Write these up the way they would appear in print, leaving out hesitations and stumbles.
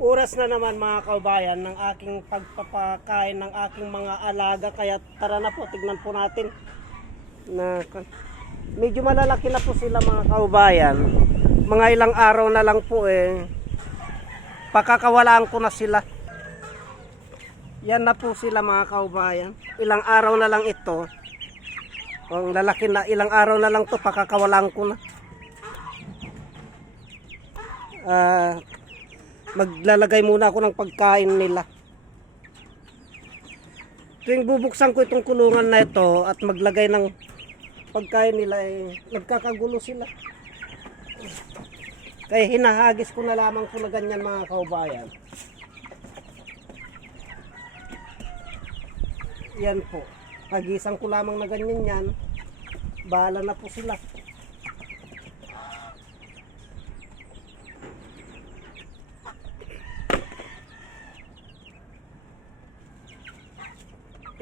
Oras na naman mga kaubayan ng aking pagpapakain ng aking mga alaga, kaya tara na po, tignan po natin na medyo malalaki na po sila mga kaubayan. Mga ilang araw na lang po pakakawalaan ko na sila. Yan na po sila mga kaubayan. Ilang araw na lang ito. Ang lalaki na, ilang araw na lang to, pakakawalaan ko na. Maglalagay muna ako ng pagkain nila. Tuwing bubuksan ko itong kulungan na ito at maglagay ng pagkain nila, nagkakagulo sila. Kaya hinahagis ko na lamang po na ganyan mga kaubayan. Yan po. Hagisan ko lamang na ganyan yan. Bahala na po sila.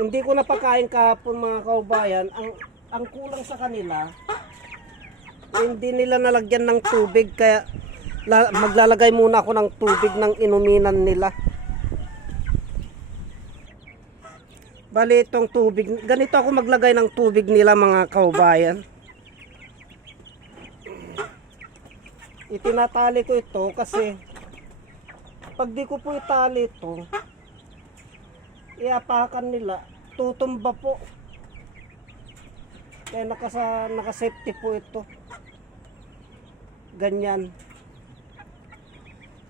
Hindi ko napakain kahapon mga kaubayan. Ang kulang sa kanila, hindi nila nalagyan ng tubig, kaya maglalagay muna ako ng tubig ng inuminan nila. Bali itong tubig, ganito ako maglagay ng tubig nila mga kaubayan. Itinatali ko ito kasi pag di ko po itali ito, iapakan nila, tutumba po. Kaya naka-safety po ito. Ganyan.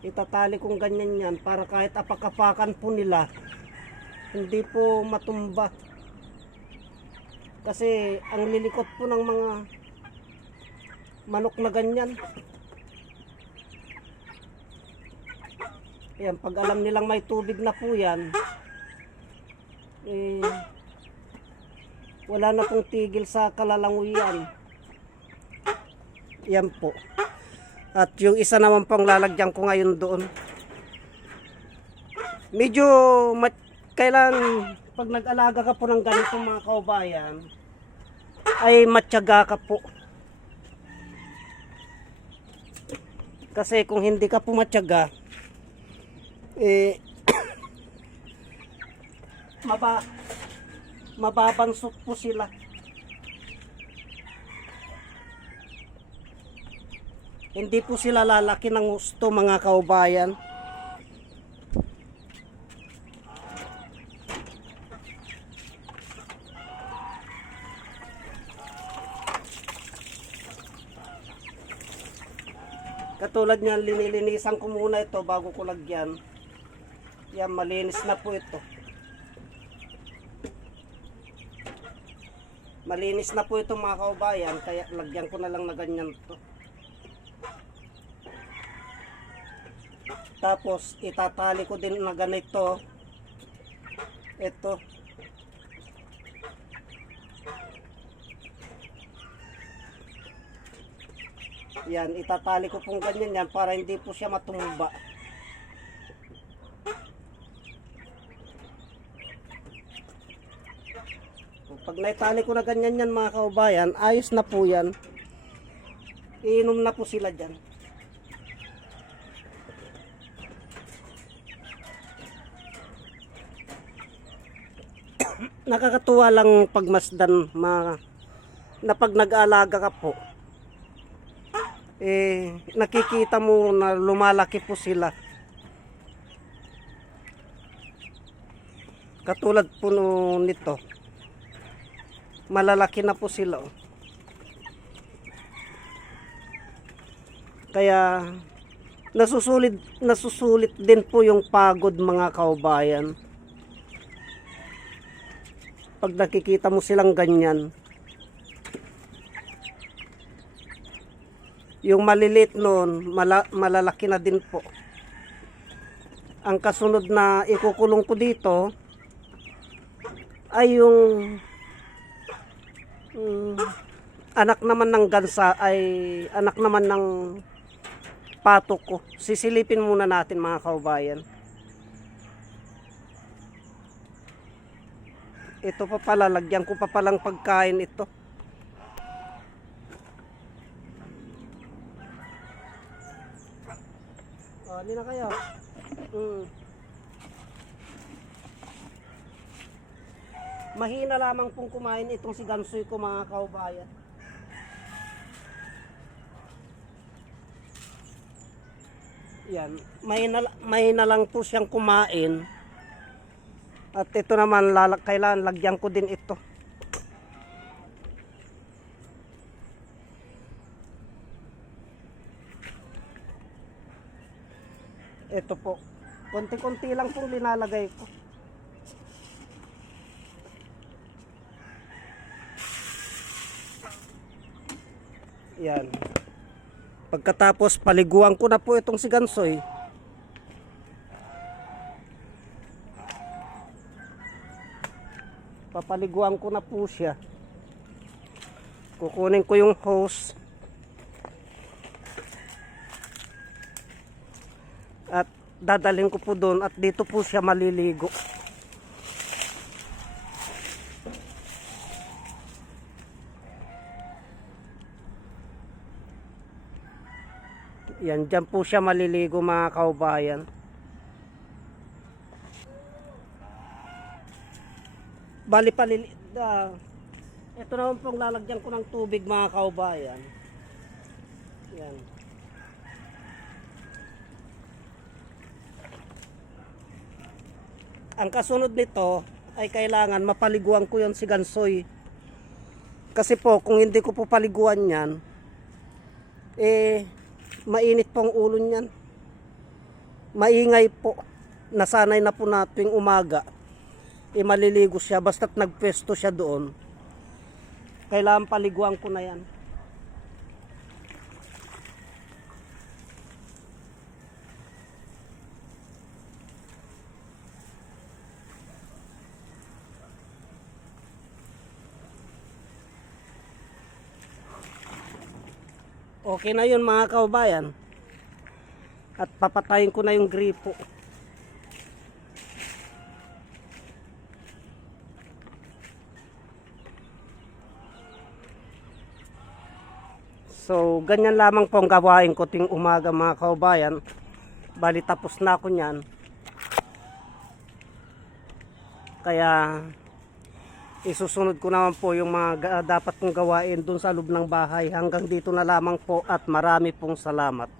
Itatali kong ganyan yan para kahit apakapakan po nila, hindi po matumba. Kasi ang lilikot po ng mga manok na ganyan. Yan, pag alam nilang may tubig na po yan, wala na pong tigil sa kalalanguyan. Yan po. At yung isa naman pang lalagyan ko ngayon doon. Medyo kailan pag nag-alaga ka po ng ganitong mga kaubayan, ay matyaga ka po. Kasi kung hindi ka po matyaga, mababansot po sila. Hindi po sila lalaki ng gusto mga kaubayan. Katulad niyan, linilinisan ko muna ito bago ko lagyan. Yan, malinis na po ito. Malinis na po ito mga kaubayan, kaya lagyan ko na lang na ganyan to. Tapos itatali ko din na ganito. Ito. Yan, itatali ko pong ganyan yan para hindi po siya matumba. Pag naitali ko na ganyan yan mga kaubayan, ayos na po yan. Iinom na po sila dyan. Nakakatuwa lang pagmasdan na pag nag-aalaga ka po, nakikita mo na lumalaki po sila. Katulad po nito, malalaki na po sila. Kaya nasusulit din po yung pagod mga kaubayan. Pag nakikita mo silang ganyan. Yung malilit noon, malalaki na din po. Ang kasunod na ikukulong ko dito ay yung anak naman ng gansa, ay anak naman ng patok ko. Sisilipin muna natin mga kaubayan. Ito pa pala, lagyan ko pa palang pagkain ito. Hindi na kayo. Mm. Mahina lamang pong kumain itong si gansoy ko mga kaubayan. Yan, mahina lang po siyang kumain. At ito naman kailangan lagyan ko din ito. Ito po. Konti-konti lang pong linalagay ko. Yan. Pagkatapos paliguan ko na po itong si gansoy. Papaliguan ko na po siya. Kukunin ko yung hose. At dadalhin ko po doon at dito po siya maliligo. Yan, dyan po siya maliligo mga kaubayan. Bali ito naman pong lalagyan ko ng tubig mga kaubayan. Yan. Ang kasunod nito ay kailangan mapaliguan ko yon si gansoy. Kasi po kung hindi ko po paliguan yan, mainit pong ulo niyan. Maingay po. Nasanay na po na tuwing umaga. Maliligo siya basta't nagpwesto siya doon. Kailangan paliguan ko na yan. Okay na yun mga kaubayan. At papatayin ko na yung gripo. So, ganyan lamang po ang gawain ko ting umaga mga kaubayan. Bali tapos na ako niyan. Kaya isusunod ko naman po yung mga dapat kong gawain dun sa loob ng bahay. Hanggang dito na lamang po at marami pong salamat.